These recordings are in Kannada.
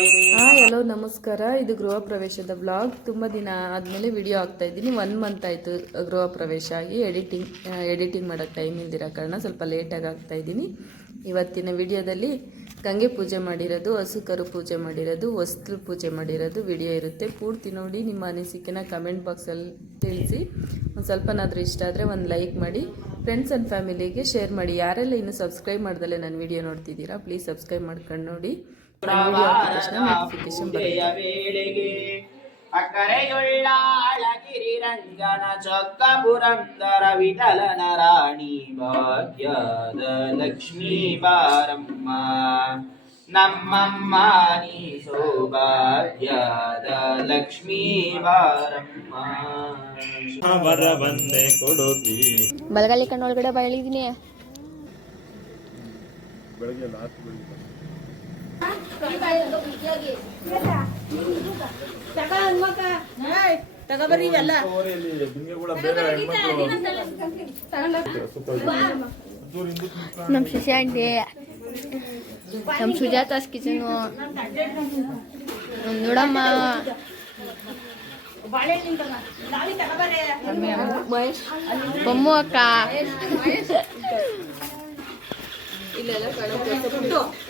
ಹಾಯ್ ಹಲೋ ನಮಸ್ಕಾರ. ಇದು ಗೃಹ ಪ್ರವೇಶದ ಬ್ಲಾಗ್ ತುಂಬ ದಿನ ಆದಮೇಲೆ ವಿಡಿಯೋ ಆಗ್ತಾ ಇದ್ದೀನಿ. ಒನ್ ಮಂತ್ ಆಯಿತು ಗೃಹ ಪ್ರವೇಶ ಆಗಿ. ಎಡಿಟಿಂಗ್ ಎಡಿಟಿಂಗ್ ಮಾಡೋಕ್ಕೆ ಟೈಮ್ ಇಲ್ದಿರೋ ಕಾರಣ ಸ್ವಲ್ಪ ಲೇಟಾಗಿ ಆಗ್ತಾ ಇದ್ದೀನಿ. ಇವತ್ತಿನ ವಿಡಿಯೋದಲ್ಲಿ ಗಂಗೆ ಪೂಜೆ ಮಾಡಿರೋದು ಹಸು ಕರು ಪೂಜೆ ಮಾಡಿರೋದು ವಸ್ತು ಪೂಜೆ ಮಾಡಿರೋದು ವಿಡಿಯೋ ಇರುತ್ತೆ. ಪೂರ್ತಿ ನೋಡಿ ನಿಮ್ಮ ಅನಿಸಿಕೆನ ಕಮೆಂಟ್ ಬಾಕ್ಸಲ್ಲಿ ತಿಳಿಸಿ. ಒಂದು ಸ್ವಲ್ಪನಾದರೂ ಇಷ್ಟ ಆದರೆ ಒಂದು ಲೈಕ್ ಮಾಡಿ. ಫ್ರೆಂಡ್ಸ್ ಆ್ಯಂಡ್ ಫ್ಯಾಮಿಲಿಗೆ ಶೇರ್ ಮಾಡಿ. ಯಾರೆಲ್ಲ ಇನ್ನೂ ಸಬ್ಸ್ಕ್ರೈಬ್ ಮಾಡ್ದಲ್ಲೇ ನನ್ನ ವಿಡಿಯೋ ನೋಡ್ತಿದ್ದೀರಾ ಪ್ಲೀಸ್ ಸಬ್ಸ್ಕ್ರೈಬ್ ಮಾಡ್ಕೊಂಡು ನೋಡಿ. ವೇಳೆಗೆ ಅಕ್ಕರೆಯುಳ್ಳ ಅಳಗಿರಿ ರಂಜನ ಚೊಕ್ಕ ಪುರಂದರ ವಿಠಲನ ರಾಣಿ ಭಾಗ್ಯದ ಲಕ್ಷ್ಮೀ ಬಾರಮ್ಮ. ನಮ್ಮಮ್ಮ ನೀ ಸೌಭಾಗ್ಯದ ಲಕ್ಷ್ಮೀ ಬಾರಮ್ಮ. ಅವರ ಬಂದೆ ಕೊಡುತ್ತಿ ಬಲಗಾಲಿ ಕಣ್ಣೊಳಗಡೆ ಬಯಲಿದೀನಿ ನಮ್ ಶಿಶಿ ಆಂಟಿ ನಮ್ ಸುಜಾತಾಸ್ ಕಿಚನು ನೋಡಮ್ಮ. ಬೊಮ್ಮು ಅಕ್ಕ. ಹ್ಮ್.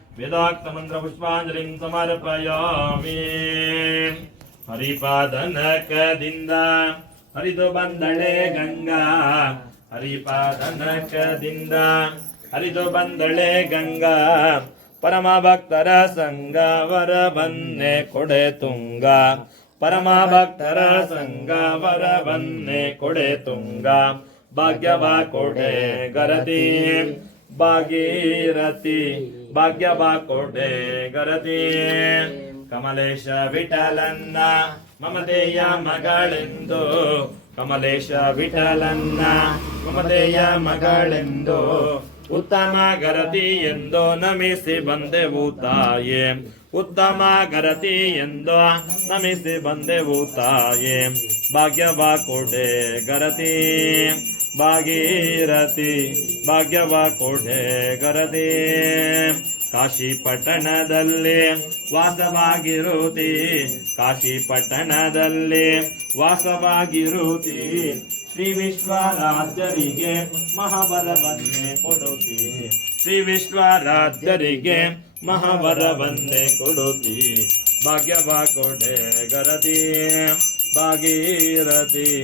ಮಂತ್ರ ಪುಷ್ಪಾಂಜಲಿಂ ಸಮರ್ಪಯಾಮಿ ಹರಿಪಾದನಕದಿಂದ ಹರಿದು ಬಂದಳೆ ಗಂಗಾ ಹರಿಪಾದನಕದಿಂದ ಹರಿದು ಬಂದಳೆ ಗಂಗಾ ಪರಮ ಭಕ್ತರ ಸಂಗ ವರ ಬನ್ನೆ ಕೊಡೆ ತುಂಗ ಪರಮ ಭಕ್ತರ ಸಂಗ ವರ ಬನ್ನೆ ಕೊಡೆ ತುಂಗ ಭಾಗ್ಯವ ಕೊಡೆ ಗರತಿ ಭಾಗೀರಥಿ ಭಾಗ್ಯವ ಬಾಕೋಟೆ ಗರತಿ. ಕಮಲೇಶ ವಿಠಲನ್ನ ಮಮತೆಯ ಮಗಳೆಂದು. ಕಮಲೇಶ ವಿಠಲನ್ನ ಮಮತೆಯ ಮಗಳೆಂದು. ಉತ್ತಮ ಗರತಿ ಎಂದು ನಮಿಸಿ ಬಂದೆವು ತಾಯೇ. ಉತ್ತಮ ಗರತಿ ಎಂದು ನಮಿಸಿ ಬಂದೆವು ತಾಯೇ. ಭಾಗ್ಯವ ಕೊಡೆ ಗರತಿ. ಭಾಗೀರಥಿ ಭಾಗ್ಯವ ಕೊಡೆ ಗರತಿ ಕಾಶಿ ಪಟ್ಟಣದಲ್ಲಿ ವಾಸವಾಗಿರುತ್ತಿ. ಕಾಶಿ ಪಟ್ಟಣದಲ್ಲಿ ವಾಸವಾಗಿರುತ್ತಿ. ಶ್ರೀ ವಿಶ್ವರಾಜರಿಗೆ ಮಹಾಬಲವನ್ನೇ ಕೊಡುತ್ತಿ. ಶ್ರೀ ವಿಶ್ವರಾಜರಿಗೆ ಮಹಾವರವನ್ನೇ ಕೊಡುತ್ತಿ. ಭಾಗ್ಯವ ಕೊಡೆ ಗರದಿ ಭಾಗೀರಥಿ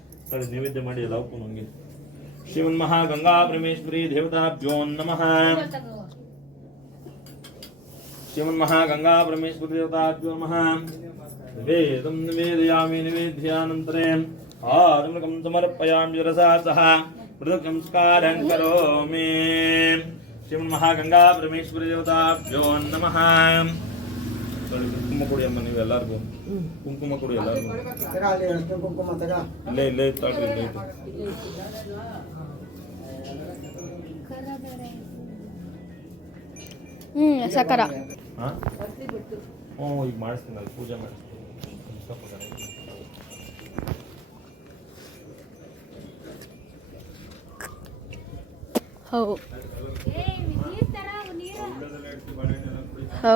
ಕಡೆ ನೈವೇದ್ಯ ಮಾಡಿ ಎಲ್ಲ ಹಾಕೊಂಡು ಹಂಗೆ ಶ್ರೀಮನ್ಮಹಾ ಗಂಗಾ ಪರಮೇಶ್ವರಿ ದೇವತಾಭ್ಯೋ ನಮಃ ಶ್ರೀಮನ್ಮಹಾ ಗಂಗಾ ಪರಮೇಶ್ವರಿ ದೇವತಾಭ್ಯೋ ನಮಃ ವೇದಂ ನಿವೇದಯಾಮಿ ನಿವೇದ್ಯಾನಂತರೇ ಆರುಮೃಗಂ ಸಮರ್ಪಯಾಮಿ ರಸಾಸಹ ಮೃದುಸಂಸ್ಕಾರಂ ಕರೋಮಿ ಶ್ರೀಮನ್ಮಹಾ ಗಂಗಾ ಪರಮೇಶ್ವರಿ ದೇವತಾಭ್ಯೋ ನಮಃ ಕುಂಕುಮ ಕೊಡಿ ಅಮ್ಮ ನೀವು ಎಲ್ಲರಿಗೂ. ಕುಂಕುಮ ಕೊಡಿ ಎಲ್ಲರಿಗೂ. ಇಲ್ಲೇ ಇಲ್ಲೇ ತಗೊಳ್ರಿ ಇಲ್ಲೇ ಐತೆ. ಹ್ಮ್ ಸಕರ ಹಾ? ಹ್ಞೂ ಈಗ ಮಾಡಿಸ್ತೀನಿ ಅಲ್ಲಿ ಪೂಜೆ ಮಾಡಿಸ್ತೀನಿ. ಹೌ. ಹೌ.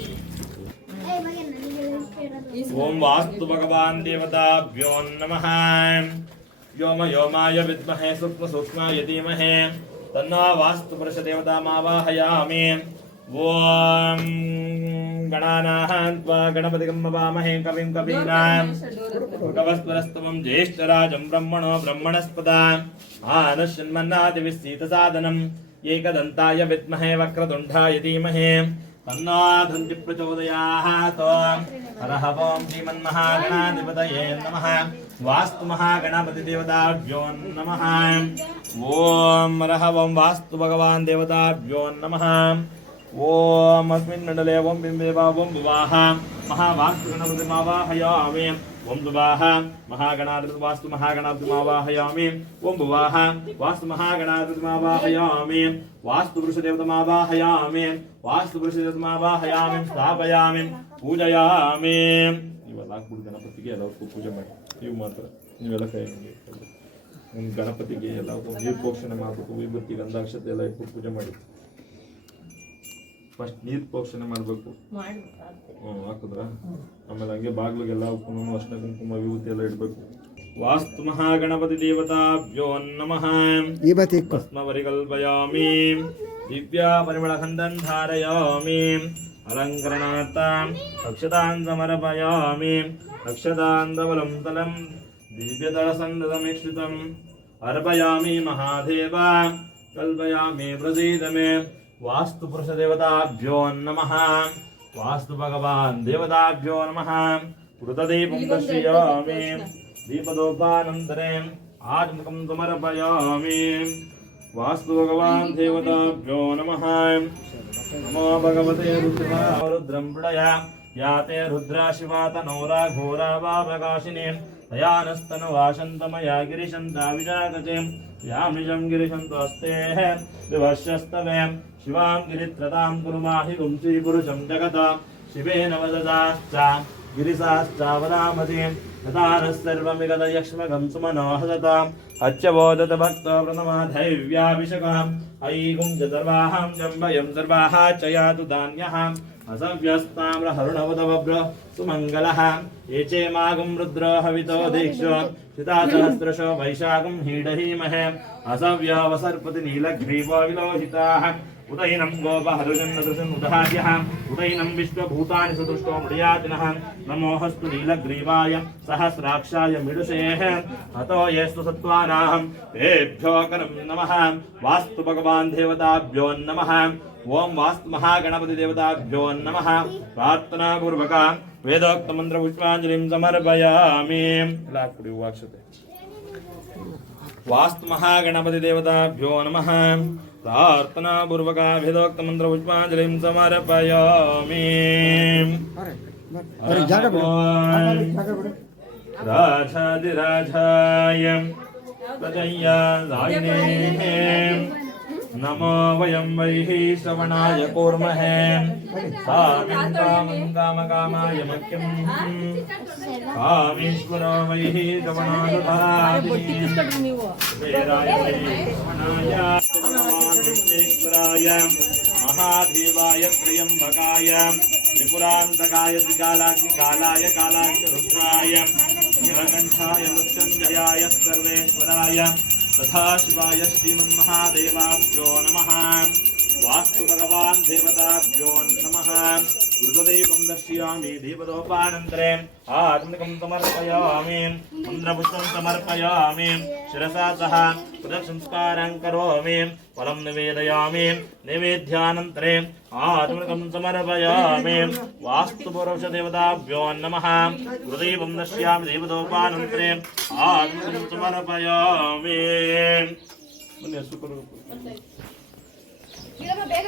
ఓం వాస్తు భగవాన్ దేవతాభ్యో నమ. వ్యోమ వ్యోమాయ విద్మహే సూక్ష్మ సూక్ష్మాయ ధీమహే. తన్నా వాస్తు పురుష దేవతామావాహయామి ఓం గణానాహ్వా గణపతిగమ్మవామహే కవిం కవీనాం. కవస్వరస్తమం జ్యేష్ఠరాజం బ్రహ్మణో బ్రహ్మణస్పద. ఆనశ్యన్మన్నాదివిస్తీతసాదనం ఏకదంతాయ విద్మహే వక్రతుండాయ ధీమహే. तन्नो धृन्तिप्रचोदयात् हरः ॐ श्रीमन्महागणाधिपतये नमः वास्तु महागणपतिदेवताभ्यो नमः ॐ हरः ॐ वास्तु भगवान् देवताभ्यो नमः ॐ अस्मिन् मण्डले ॐ बिम्बेवा ॐ विवाह ಓಂ ಬಿಂಬೇವ ಓಂ ಭುವಾಹ ಮಹಾವಾಸ್ತು ಗಣಪತಿ ಮಾವಾಹಯಾಮಿ ಓಂ ದುವಾಹ ಮಹಾಗಣಾಧಿಪತಿ ವಾಸ್ತು ಮಹಾಗಣಪತಿ ಮಾವಾಹಯಾಮಿ ಓಂ ಭುವಾಹ ವಾಸ್ತು ಮಹಾಗಣಾಧಿಪತಿ ಮಾವಾಹಯಾಮಿ ವಾಸ್ತು ಪುರುಷ ದೇವತ ಮಾವಾಹಯಾಮಿ ವಾಸ್ತು ಪುರುಷ ದೇವತ ಮಾವಾಹಯಾಮಿ ಸ್ಥಾಪಯಾಮಿ. ಪೂಜಯಾಮಿ. ಇವೆಲ್ಲ ಕೂಡ ಗಣಪತಿಗೆ ಎಲ್ಲದಕ್ಕೂ ಪೂಜೆ ಮಾಡಿ. ನೀವು ಮಾತ್ರ, ನೀವೆಲ್ಲ ಕೈ ಗಣಪತಿಗೆ ಎಲ್ಲ ನೀರು ಪೋಷಣೆ ಮಾಡಬೇಕು ವಿಭೂತಿ ಗಂಧಾಕ್ಷತೆ ಎಲ್ಲ ಇಟ್ಟು ಪೂಜೆ ಮಾಡಿ. ಫಸ್ಟ್ ನೀರು ಪ್ರೋಕ್ಷಣೆ ಮಾಡಬೇಕು. ಹ್ಞೂ ಹಾಕಿದ್ರ? ಆಮೇಲೆ ಹಂಗೆ ಬಾಗಿಲಿಗೆಲ್ಲ ಅರ್ಶಿನ ಕುಂಕುಮ ವಿಭೂತಿ ಎಲ್ಲ ಇಡಬೇಕು. ವಾಸ್ತು ಮಹಾಗಣಪತಿ ದೇವತಾಭ್ಯೋ ನಮಃ. ಭಸ್ಮವರಿಕಲ್ಪಯಾಮಿ. ದಿವ್ಯ ಪರಿಮಳಖಂಡನ್ ಧಾರಯಾಮಿ. ಅಲಂಕರಣಾರ್ಥ ಅಕ್ಷತಾನ್ ಸಮರ್ಪಯಾಮಿ ತಲಂ ದಿವ್ಯತಳಸಂದಮಿಶ್ರಿತಂ ಅರ್ಪಯಾಮಿ ಮಹಾದೇವ. ಕಲ್ಪಯಾಮಿ ಪ್ರಸೀದ ಮೇ वास्तु पुरुष देवताभ्यो नम। वास्तु भगवान देवताभ्यो नम कृतदीपं दर्शयामि दीपदोपानन्तरे आत्मकं समर्पयामि। वास्तुभगवान् देवताभ्यो नमः। नमो भगवते रुद्रं रुद्रं प्रणय। या ते रुद्रा शिवा तनोरा घोरा वा प्रकाशिनी तयानस्तन वाशन्तमया गिरिशन्ताविजागते यामिजं निजं गिरिशन्तस्तेः शिवां गिरित्रतां कुरुमाहि पुंसीपुरुषं जगता। शिवेन वदताश्च गिरिशाश्चावदामतीं ततारः सर्वमिगतयक्ष्मगं सुमनोहसताम् अच्छबोधत भक्तो प्रथमा अयीगुं च सर्वाहां सर्वाः असव्यस्ताम्र हरुणवदभ्र सुमङ्गलः। ये हवितो दीक्षो। सितासहस्रशो वैशाखं हीडहीमहे। असव्यवसर्पति नीलग्रीवो विलोहिताः। उदयिनं गोपहरुजन्नदृशन् उदहाद्यः उदयिनं विश्वभूतानि सदृष्टो मृयादिनः नमोऽहस्तु नीलग्रीवाय सहस्राक्षाय मिडुषेः हतो येस्तु सत्त्वानाहं तेभ्योऽकरं नमः वास्तु भगवान् देवताभ्यो नमः ఓం వాస్తు మహాగణపతిదేవతాభ్యో నమ ప్రార్థనాపూర్వక వేదోక్తమంత్ర పుష్పాంజలిం సమర్పయామి ఇలా కుడి వాక్షతే వాస్తు మహాగణపతిదేవతాభ్యో నమ प्रार्थनापूर्वकाभिदोक्तमन्त्रपुष्पाञ्जलिं समर्पयामि। राजाधिराजाय नमो वयम वैः श्रवणाय कूर्महे। कामकामाय मह्यं। कामीश्वरो वैः श्रवणाय श्रवणाय। विश्वेश्वराय महादेवाय त्रिकालाग्नि कालाय त्रिकालाग्निकालाय, कालाग्निरुद्राय, नीलकण्ठाय, मृत्युञ्जयाय, सर्वेश्वराय, तथा शिवाय श्रीमन्महादेवाभ्यो नमः। वास्तु भगवान् देवताभ्यो नमः। गुरुदेवं दर्शयामि दीपदोपानन्तरम् आत्मिकं समर्पयामि मन्द्रपुष्पं समर्पयामि, शिरसा सह पुनर्संस्कारान् करोमि, फलं निवेदयामि, नैवेद्यानन्तरे आत्मकं समर्पयामि। वास्तुपुरुषदेवताभ्यो नमः, गुरुदेवं नश्यामि देवदोपानन्तरे आत्मकं समर्पयामि। ಬೇಗ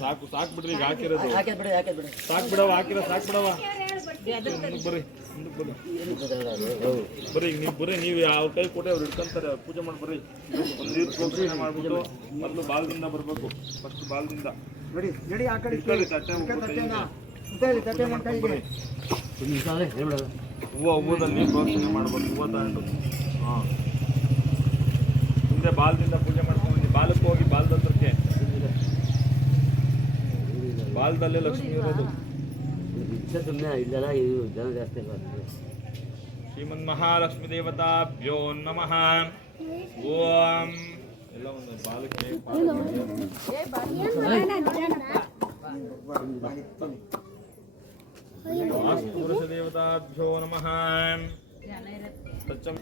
ಸಾಕು ಸಾಕು ಬಿಡ್ರಿ ಈಗ ಹಾಕಿರೋದು. ಸಾಕು ಬಿಡವ ಹಾಕಿರೋ ಸಾಕು ಬಿಡವ ಬರ್ರಿ ಬರ್ರಿ. ಈಗ ನೀವು ಬರ್ರಿ ನೀವು ಯಾವ ಕೈ ಕೊಟ್ಟೆ ಅವ್ರು ಇಟ್ಕೊಂತಾರೆ ಪೂಜೆ ಮಾಡಿ ಬರ್ರಿ. ಒಂದು ನೀರು ಪ್ರೋಕ್ಷಣೆ ಮಾಡ್ಬಿಟ್ಟು ಮೊದಲು ಬಾಲ್ದಿಂದ ಬರಬೇಕು ಫಸ್ಟ್ ಬಾಲ್ದಿಂದ. ಹೂವು ಹೂವದಲ್ಲಿ ಪ್ರೋಕ್ಷಣೆ ಮಾಡ್ಬೇಕು ಹೂವು ತಗೊಂಡು. ಹಾಂ. ಮುಂದೆ ಬಾಲ್ದಿಂದ ಪೂಜೆ ಮಾಡ್ಕೊಂಡು ಬಾಲಕ್ಕೆ ಹೋಗಿ ಬಾಲ್ದ ಹತ್ರಕ್ಕೆ ಬಾಲ್ದಲ್ಲೇ ಲಕ್ಷ್ಮಿ ಇರೋದು ಸುಮ್ಮನೆ ಇಲ್ಲೆಲ್ಲ ಇದು ಜನ ಜಾಸ್ತಿ ಬರ್ತಾರೆ ಶ್ರೀಮನ್ ಮಹಾಲಕ್ಷ್ಮೀ ದೇವತಾಭ್ಯೋ ನಮಃ ಓಂ ಎಲ್ಲ ಒಂದು ಬಾಲಕ್ಕೆ ಪುರುಷ ದೇವತಾಭ್ಯೋ ನಮಃ ತಚ್ಚಂ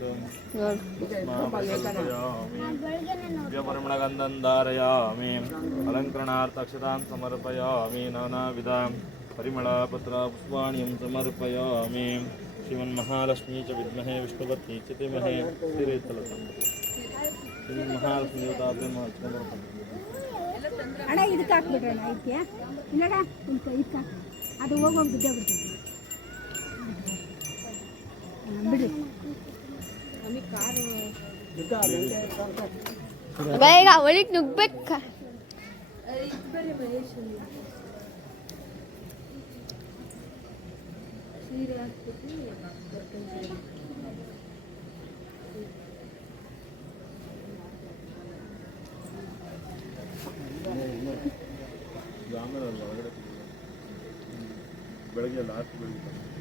ಪರಿಮಳಗಂಧಂಧಾರಯಾಮಿ ಅಲಂಕರಣಾರ್ಥಕ್ಷತಾಂ ಸಮರ್ಪಯಾಮಿ ನಾನಾವಿಧ ಪರಿಮಳಪತ್ರ ಪುಷ್ಪಾಣಿಯಂ ಸಮರ್ಪಯಾಮಿ ಶ್ರೀಮನ್ಮಹಾಲಕ್ಷ್ಮೀ ಚ ವಿದ್ಮಹೇ ವಿಷ್ಣುಪತ್ನಿ ಚ ಧೀಮಹಿ ಸ್ಥಿರೇತ್ತಲತಂ ಶ್ರೀಮನ್ಮಹಾಲಕ್ಷ್ಮೀ ದೇವತಾಭ್ಯಂ ಸಮರ್ಪಯಾಮಿ ಅಣ್ಣ ಇದಕ್ಕೆ ಹಾಕ್ಬಿಡ್ರಿ ಅಣ್ಣ ಇದಕ್ಕೆ ಇಲ್ಲಡ ಇದಕ್ಕೆ ಹಾಕ್. ಅದು ಹೋಗೋಗಿ ಬಿದ್ದೇ ಬಿಡ್ತದೆ ಬೇಗ ಒಳಗೆ ನುಗ್ಬೇಕ ಇದು ಆಮೇಲೆ ಅಲ್ವಾ ಒಳಗಡೆ ಬೆಳಗ್ಗೆ ಲಾಸ್ಟ್ ಬೆಳಗ್ಗೆ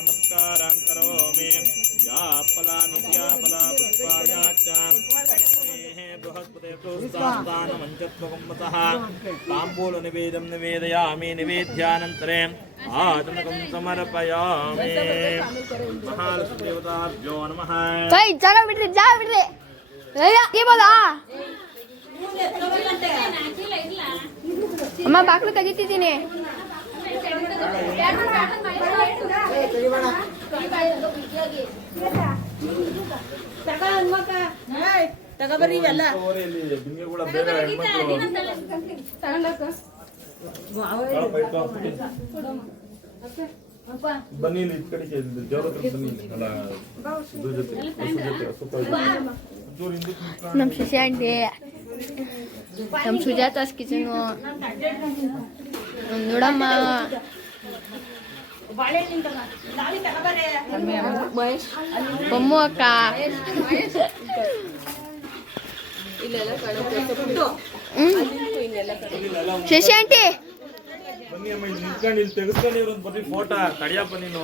ನಮಸ್ಕಾರಾಂ ಕರೋಮಿ ಯಾ ಫಲಾ ನಿತ್ಯಾ ಫಲಾ ಪುಷ್ಪಾಯ ಚ ಸ್ನೇಹೇ ಬೃಹಸ್ಪತೆ ಪ್ರೋತ್ಸಾಹದಾನಮಂಚತ್ವಕಂಬತಃ ತಾಂಬೂಲ ನಿವೇದಂ ನಿವೇದಯಾಮಿ ನಿವೇದ್ಯಾನಂತರೆ ಆತ್ಮಕಂ ಸಮರ್ಪಯಾಮಿ ಮಹಾಲಕ್ಷ್ಮೀ ದೇವತಾಭ್ಯೋ ನಮಃ ಕೈ ಜಾಗ ಬಿಡ್ರಿ ಜಾಗ ಬಿಡ್ರಿ ಕಳಪ ಇವೆಲ್ಲ ಬನ್ನಿ ಇಲ್ಲಿ ಕಡೆಗೆ ದೇವ್ರ ಬನ್ನಿ ಅಲ್ಲ ಜೊತೆ ನಿಂತ್ಕೊಂಡು ನಮ್ಮ ಶಶಿ ಆಂಟಿ ನಮ್ಮ ಸುಜಾತಾಸ್ ಕಿಚನು ನೋಡಮ್ಮ. ಬೊಮ್ಮು ಅಕ್ಕ. ಶಶಿ ಆಂಟಿ. ಬನ್ನಿ ಅಮ್ಮ ಇಲ್ಲಿ ನಿಂತ್ಕೊಂಡು ಇಲ್ಲಿ ತೆಗೆಸ್ಕೊಂಡು ಇವ್ರೊಂದು ಬರ್ರಿ ಫೋಟೋ ಕಡಿಯಪ್ಪ ನೀನು.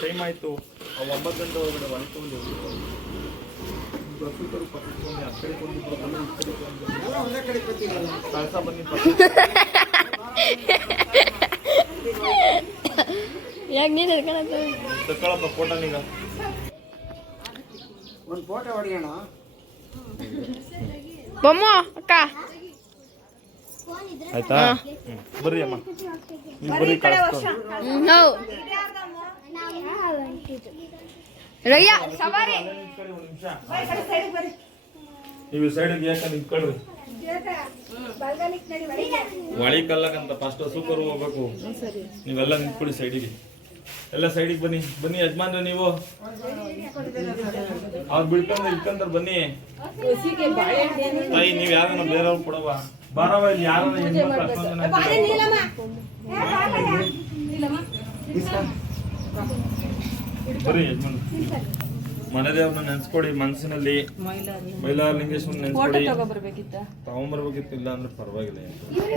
ಟೈಮ್ ಆಯ್ತು. ಅವು ಒಂಬತ್ತು ಗಂಟೆ ಒಳಗಡೆ ಒಳಕೊಂಡು ಬನ್ನಿ. ಯಾಕೆ ನೀನು ಎದ್ಕೊಳತ್ತ ಫೋಟೋ ನೀಗ ಒಂದು ಫೋಟೋ ಹೊಡಿಯೋಣ? ಬೊಮ್ಮು ಅಕ್ಕ. ಆಯ್ತಾ. ಬರ್ರಿ ಅಮ್ಮ. ನೀವು ಬರ್ರಿ ಕಳಿಸ್ಕೊಂಡು ರಯ್ಯ ಸವಾರಿ. ಸೈಡಿಗೆ ಯಾಕೆ ನಿಂತ್ಕೊಳ್ರಿ? ಹೊಳಿ ಕಲ್ಲಕ್ಕಂತ ಫಸ್ಟ್ ಸೂಪರ್ ಹೋಗ್ಬೇಕು. ನೀವೆಲ್ಲ ನಿಂತ್ಕೊಳ್ಳಿ ಸೈಡಿಗೆ ಎಲ್ಲ ಸೈಡಿಗೆ ಬನ್ನಿ. ಬನ್ನಿ ಯಜಮಾನ್ರೆ ನೀವು. ಅವ್ರು ಬಿಡ್ಕೊಂಡ್ರೆ ಇಟ್ಕೊಂಡ್ರೆ ಬನ್ನಿ. ತಾಯಿ ನೀವ್ ಯಾರನ್ನ ಬೇರೆಯವ್ರು ಕೊಡವ ಬಾರವ ಇಲ್ಲಿ ಯಾರನ್ನ ಹೆಣ್ಮಕ್ಳು ಅಷ್ಟೊಂದ್ ಜನ. ಬರ್ರಿ ಮನೆದೇವ್ರನ್ನ ನೆನ್ಸ್ಕೊಡಿ ಮನಸ್ಸಿನಲ್ಲಿ ಮೈಲಾರಲಿಂಗೇಶ್ವರ ನೆನ್ಸ್ಕೊಡಿ. ತಗೊಂಬರ್ಬೇಕಿತ್ತು? ಇಲ್ಲ ಅಂದ್ರೆ ಪರವಾಗಿಲ್ಲ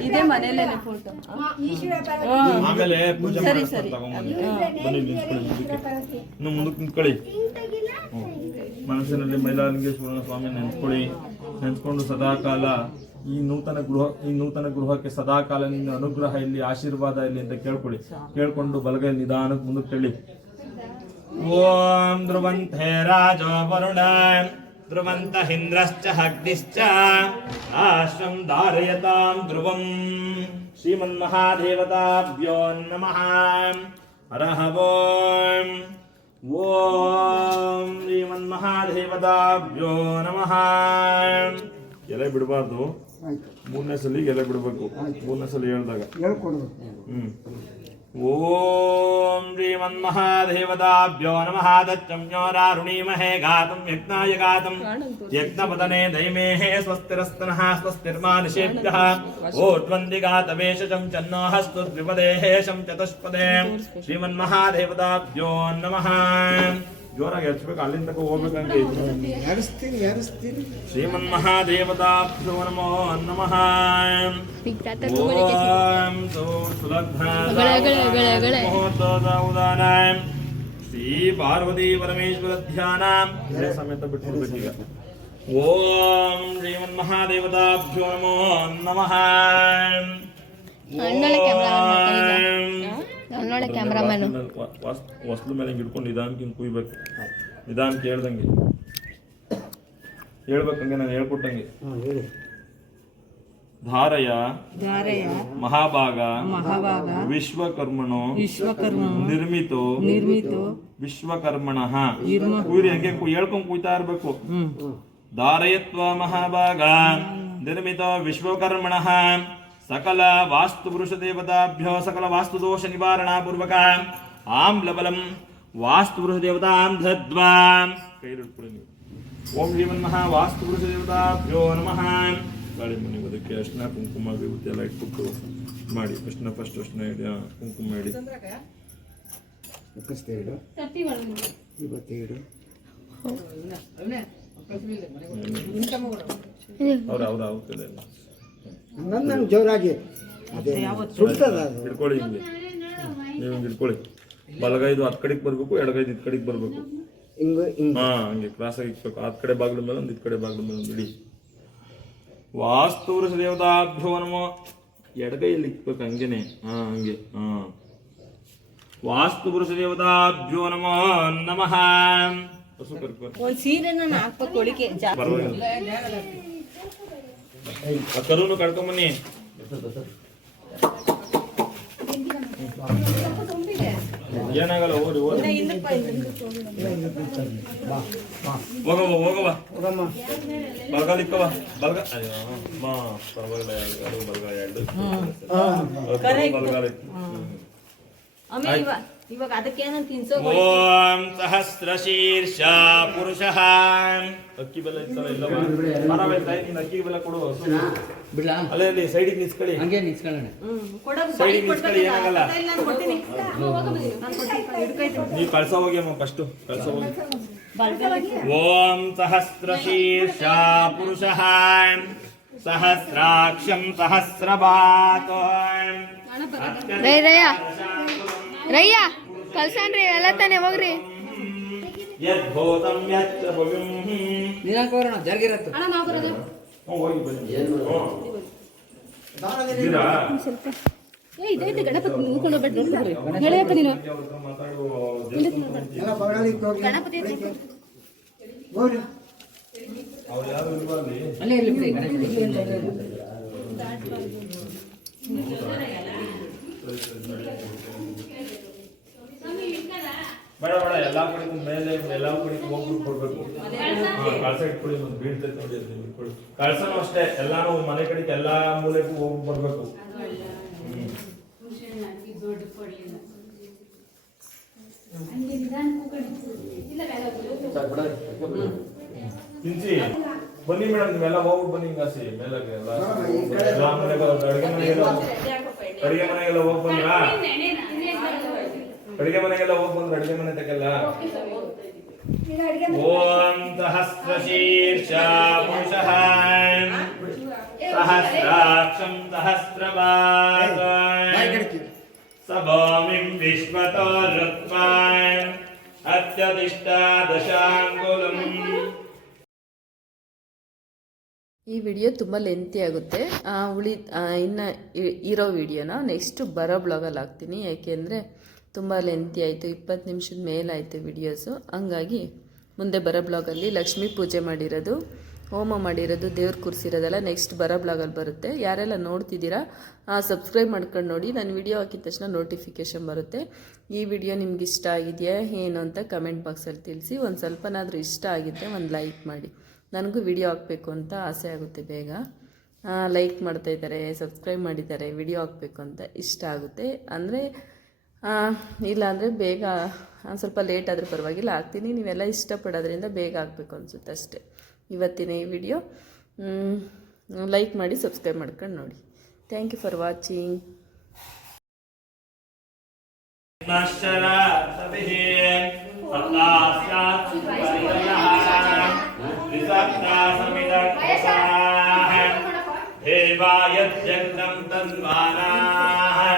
ಇದೇ ಮನೇಲೇನೆ ಫೋಟೋ ಆಮೇಲೆ ಪೂಜೆ ತಗೊಂಬನ್ನಿ. ಬನ್ನಿ ನಿಂತ್ಕೊಳ್ಳಿ ಮುಂದಕ್ಕೆ ಇನ್ನು ಮುಂದಕ್ಕೆ ನಿಂತ್ಕೊಳ್ಳಿ. ಮನಸ್ಸಿನಲ್ಲಿ ಮನಸ್ಸಿನಲ್ಲಿ ಮೈಲಾರಲಿಂಗೇಶ್ವರನ ಸ್ವಾಮಿ ನೆನ್ಸ್ಕೊಳ್ಳಿ. ನೆನೆಸ್ಕೊಂಡು ಸದಾಕಾಲ ಈ ನೂತನ ಗೃಹ ಈ ನೂತನ ಗೃಹಕ್ಕೆ ಸದಾಕಾಲ ನಿನ್ನ ಅನುಗ್ರಹ ಇಲ್ಲಿ ಆಶೀರ್ವಾದ ಇಲ್ಲಿ ಅಂತ ಕೇಳ್ಕೊಳ್ಳಿ. ಕೇಳ್ಕೊಂಡು ಬಲಗೈ ನಿಧಾನಕ್ಕೆ ಮುಂದಕ್ಕೆ ತಳ್ಳಿ ಓಂ ಧ್ರುವಂತೆ ರಾಜೋ ವರುಣ ಧ್ರುವಂತ ಇಂದ್ರಶ್ಚ ಅಗ್ನಿಶ್ಚ ಆಶ್ರಂ ಧಾರಯತಾಂ ಧ್ರುವಂ ಶ್ರೀಮನ್ಮಹಾದೇವತಾಭ್ಯೋ ನಮಃ ಹರಹ ಓಂ ಓಂ ಶ್ರೀಮನ್ಮಹಾದೇವತಾಭ್ಯೋ ನಮಃ ಎಲೆ ಬಿಡಬಾರ್ದು. ಮೂರನೇ ಸಲ ಎಲೆ ಬಿಡಬೇಕು. ಮೂರನೇ ಸಲ ಹೇಳ್ದಾಗ. ಹ್ಮ್. ॐ श्रीमन्महादेवताभ्यो नमः तच्चम्योरारुणीमहे गातं यज्ञाय गातं यज्ञपतने दैमेः स्वस्तिरस्तनः स्वस्तिर्मा निषेभ्यः ओट्वन्ति गातवेशं चन्नाहस्तु द्विपदेः शं चतुष्पदे श्रीमन्महादेवताभ्यो नमः ಜೋರಾಗಿ ಹಚ್ಬೇಕು ಅಲ್ಲಿಂದ ತನಕ ಹೋಗ್ಬೇಕಂಗೆ ಯಾರಿಸ್ತೀನಿ ಯಾರಿಸ್ತೀನಿ ಶ್ರೀಮನ್ಮಹಾದೇವತಾಭ್ಯೋ ನಮೋ ನಮಃ ಓಂ ಮುಹೂರ್ತದ ಶ್ರೀ ಪಾರ್ವತಿ ಪರಮೇಶ್ವರ ಧ್ಯಾನ ಸಮೇತ ಬಿಟ್ಬಿಡ್ಬೇಕೀಗ ಓಂ ಶ್ರೀಮನ್ಮಹಾದೇವತಾಭ್ಯೋ ನಮೋ ನಮಃ ನೋಡ ಕ್ಯಾಮ್ರಾಮನ್. ವಸ್ಲು ಮೇಲೆ ಹಿಂಗೆ ಹಿಡ್ಕೊಂಡು ನಿಧಾನಕ್ಕೆ ಹಿಂಗೆ ಕುಯ್ಬೇಕು. ನಿಧಾನಕ್ಕೆ ಹೇಳ್ದಂಗೆ. ಹೇಳ್ಬೇಕಂಗೆ ನಾನು ಹೇಳ್ಕೊಟ್ಟಂಗೆ. ಧಾರಯ ಹೇಳಿ. ಧಾರಯ ಧಾರೆಯ ಮಹಾಭಾಗ ಮಹಾಭಾಗ ವಿಶ್ವಕರ್ಮಣೋ ವಿಶ್ವಕರ್ಮ ನಿರ್ಮಿತೋ ನಿರ್ಮಿತೋ ವಿಶ್ವಕರ್ಮಣ. ಕುಯ್ರಿ ಹಂಗೆ ಕು- ಹೇಳ್ಕೊಂಡ್ ಕುಯ್ತಾ ಇರ್ಬೇಕು. ಧಾರಯತ್ವ ಮಹಾಭಾಗ ನಿರ್ಮಿತ ವಿಶ್ವಕರ್ಮಣ. ಸಕಲ ವಾಸ್ತು ಪುರುಷ ದೇವತಾಭ್ಯೋ ಸಕಲ ವಾಸ್ತು ದೋಷ ನಿವಾರಣಾ ಪೂರ್ವಕ ಆಮ್ಲಬಲಂ ವಾಸ್ತು ಪುರುಷ ದೇವತಾಂ ಧದ್ವಾ ನೀವು ಓಂ ಶ್ರೀಮನ್ಮಃ ವಾಸ್ತು ಪುರುಷ ದೇವತಾಭ್ಯೋ ನಮಃ ಗಾಳಿ ಮನೆ ಅದಕ್ಕೆ ಅರ್ಶಿನ ಕುಂಕುಮ ವಿಭೂತಿ ಎಲ್ಲ ಇಟ್ಬಿಟ್ಟು ಮಾಡಿ ಅರ್ಶನ ಫಸ್ಟ್ ಅರ್ಶನ ಇಡಿ ಕುಂಕುಮ ಇಡಿ ಎಪ್ಪತ್ತೆರಡು ಇವತ್ತೆರಡು ಅವ್ರ ಅವ್ರ ಅವ್ರ ನನ್ನ ನಂಗೆ ಜೋರಾಗಿ. ಅದೇ ಸುಡ್ತದ ಅದು? ಹಿಡ್ಕೊಳ್ಳಿ ಹಿಂಗೆ. ನೀವು ಹಿಂಗೆ ಹಿಡ್ಕೊಳ್ಳಿ. ಬಲಗೈದು ಹತ್ತು ಕಡೆಗೆ ಬರಬೇಕು ಎಡಗೈದು ಇದ್ ಕಡೆಗೆ ಬರಬೇಕು. ಹಿಂಗೆ ಹಿಂಗೆ. ಹಾ ಹಂಗೆ ಕ್ರಾಸ್ ಆಗಿ ಇಕ್ಬೇಕು. ಹತ್ತು ಕಡೆ ಬಾಗಿಲು ಮೇಲೆ ಒಂದು ಇದ್ ಕಡೆ ಬಾಗಿಲು ಮೇಲೆ ಒಂದು ಇಡಿ. ವಾಸ್ತು ವೃಷ ದೇವತಾಭ್ಯೋ ನಮೋ. ಎಡಗೈಯಲ್ಲಿ ಇಕ್ಬೇಕು ಹಂಗೇನೆ. ಹಾ ಹಂಗೆ. ಹಾ. ವಾಸ್ತು ಪುರುಷ ದೇವತಾಭ್ಯೋ ನಮ. ನಮಃ ಒಂದು ಕರ್ಕೊ ಸೀರೆ ನಾನು ಹಾಕ್ಬೇಕು ಒಳಿಕೆ ಕರುನು ಕರ್ಕೊಂಬನ್ನಿ ಏನಾಗಲ್ಲ ಹೋಗ್ರಿ ಓಡಿ. ಹೋಗವ ಹೋಗವ ಬಲ್ಗಾಲಿಕ್ಕವ ಬಲಗ ಅಯ್ಯೋ ಮಾ ಪರವಾಗಿಲ್ಲ ಎರಡು ಬಲಗಾಲ ಎರಡು. ಬಲಗಾಲ. ಇತ್ತು. ಆಮೇಲೆ ಇವಾಗ ಇವಾಗ ಅದಕ್ಕೆ ನಾನು ತಿನ್ಸೋ ಓಂ ಸಹಸ್ರ ಶೀರ್ಷ ಪುರುಷ. ಅಕ್ಕಿ ಬೆಲ್ಲ ಇತ್ತಲ್ಲ ಇಲ್ಲವ? ಮರವೇ ತಾಯಿ ನೀನು ಅಕ್ಕಿ ಬೆಲ್ಲ ಕೊಡು. ಬಿಡ್ಲಾ? ಅಲ್ಲೇ ಅಲ್ಲಿ ಸೈಡಿಗೆ ನಿಲ್ಸ್ಕೊಳ್ಳಿ. ಹಂಗೆ ನಿಲ್ಸ್ಕೊಳ್ಳೋಣ. ಕೊಡೋದು ಸೈಡಿಗೆ ನಿಲ್ಸ್ಕೊಳ್ಳಿ ಏನಾಗಲ್ಲ. ನಾನು ಕೊಡ್ತೀನಿ. ನಾನು ಕೊಡ್ತೀನಿ ಹಿಡ್ಕೈತೆ ನೀ ಕಳ್ಸ ಹೋಗಿ ಅಮ್ಮ ಫಸ್ಟ್ ಕಳ್ಸ ಹೋಗಿ. ಓಂ ಸಹಸ್ರ ಶೀರ್ಷ ಪುರುಷ. ಸಹಸ್ರಾಕ್ಷಂ ಸಹಸ್ರಪಾತ ರೇ ರಯ್ಯ ರಯ್ಯ ಕಲ್ಸಾನ್ರಿ ಎಲ್ಲ ತಾನೆ ಹೋಗ್ರಿ. ಹೋಗೋಣ ಜರ್ಗಿರತ್ತು? ಏ ಇದೈತೆ ಗಣಪತಿ ಹೇಳಪ್ಪ ನೀನು ಅಲ್ಲಿ? ಇರ್ಲಿ ಗಣೇಶ ಬೇಡ ಬೇಡ ಎಲ್ಲಾ ಕಡೆಗೂ ಮೇಲೆ ಎಲ್ಲಾ ಕಡೆಗೂ ಹೋಗ್ಬಿಟ್ಟು ಕೊಡ್ಬೇಕು. ಕಳ್ಸ ಇಟ್ಕೊಳ್ಳಿ ಒಂದು ಬೀಳ್ತೈತೆ ನೋಡಿ ಅದು ನೀವು ಇಟ್ಕೊಳ್ಳಿ ಕಳ್ಸನೂ ಅಷ್ಟೇ ಎಲ್ಲಾನು ಮನೆ ಕಡೆಗೆ ಎಲ್ಲಾ ಮೂಲೆಗೂ ಹೋಗಿ ಬರ್ಬೇಕು. ತಿನ್ಸಿ. ಬನ್ನಿ ಮೇಡಮ್ ನೀವೆಲ್ಲ ಹೋಗ್ಬಿಟ್ಟು ಬನ್ನಿ ಹಿಂಗಾಸಿ. ಮೇಲಕ್ಕೆ ಎಲ್ಲ ಅಡಿಗೆ ಮನೆಗೆ ಅಡಿಗೆ ಮನೆಗೆಲ್ಲ ಅಡಿಗೆ ಮನೆಗೆಲ್ಲ ಹೋಗಿ ಬಂದ್ರಾ? ಅಡಿಗೆ ಮನೆಗೆಲ್ಲ ಹೋಗಿ ಬಂದ್ರ ಅಡಿಗೆ ಮನೆ ತಗೆಲ್ಲ ಓಂ ಸಹಸ್ರ ಶೀರ್ಷ ಪುರುಷಃ ಸಹಸ್ರಾಕ್ಷಂ ಸಹಸ್ರಪಾದ ಸಭಾಮಿಂ ವಿಶ್ವತೋ ಋತ್ವಾ ಅತ್ಯದಿಷ್ಟಾ ದಶಾಂಗುಲಂ ವಿಡಿಯೋ ತುಂಬ ಲೆಂತಿ ಆಗುತ್ತೆ. ಉಳಿ ಇನ್ನು ಇರೋ ವಿಡಿಯೋನ ನೆಕ್ಸ್ಟ್ ಬರೋ ಬ್ಲಾಗಲ್ಲಿ ಹಾಕ್ತೀನಿ. ಯಾಕೆಂದರೆ ತುಂಬ ಲೆಂತಿ ಆಯಿತು. ಇಪ್ಪತ್ತು ನಿಮಿಷದ ಮೇಲಾಯಿತು ವಿಡಿಯೋಸು ಹಂಗಾಗಿ ಮುಂದೆ ಬರೋ ಬ್ಲಾಗಲ್ಲಿ ಲಕ್ಷ್ಮೀ ಪೂಜೆ ಮಾಡಿರೋದು, ಹೋಮ ಮಾಡಿರೋದು, ದೇವ್ರ ಕೂರಿಸಿರೋದೆಲ್ಲ ನೆಕ್ಸ್ಟ್ ಬರೋ ಬ್ಲಾಗಲ್ಲಿ ಬರುತ್ತೆ. ಯಾರೆಲ್ಲ ನೋಡ್ತಿದ್ದೀರಾ ಸಬ್ಸ್ಕ್ರೈಬ್ ಮಾಡ್ಕೊಂಡು ನೋಡಿ. ನಾನು ವಿಡಿಯೋ ಹಾಕಿದ ತಕ್ಷಣ ನೋಟಿಫಿಕೇಷನ್ ಬರುತ್ತೆ. ಈ ವಿಡಿಯೋ ನಿಮ್ಗೆ ಇಷ್ಟ ಆಗಿದೆಯಾ, ಏನು ಅಂತ ಕಮೆಂಟ್ ಬಾಕ್ಸಲ್ಲಿ ತಿಳಿಸಿ. ಒಂದು ಸ್ವಲ್ಪನಾದರೂ ಇಷ್ಟ ಆಗಿದ್ದರೆ ಒಂದು ಲೈಕ್ ಮಾಡಿ. ನನಗೂ ವಿಡಿಯೋ ಹಾಕಬೇಕು ಅಂತ ಆಸೆ ಆಗುತ್ತೆ ಬೇಗ. ಲೈಕ್ ಮಾಡ್ತಾ ಇದ್ದಾರೆ ಸಬ್ಸ್ಕ್ರೈಬ್ ಮಾಡಿದ್ದಾರೆ, ವಿಡಿಯೋ ಹಾಕಬೇಕು ಅಂತ ಇಷ್ಟ ಆಗುತ್ತೆ. ಅಂದರೆ ಇಲ್ಲಾಂದರೆ ಬೇಗ ಸ್ವಲ್ಪ ಲೇಟ್ ಆದರೂ ಪರವಾಗಿಲ್ಲ, ಹಾಕ್ತೀನಿ. ನೀವೆಲ್ಲ ಇಷ್ಟಪಡೋದ್ರಿಂದ ಬೇಗ ಹಾಕ್ಬೇಕು ಅನಿಸುತ್ತೆ ಅಷ್ಟೇ. ಇವತ್ತಿನ ಈ ವಿಡಿಯೋ ಲೈಕ್ ಮಾಡಿ ಸಬ್ಸ್ಕ್ರೈಬ್ ಮಾಡ್ಕೊಂಡು ನೋಡಿ. ಥ್ಯಾಂಕ್ ಯು ಫಾರ್ ವಾಚಿಂಗ್ ಮಾಸ್ಟರ ಸಭೆ देवाय जन्म तन्वाना।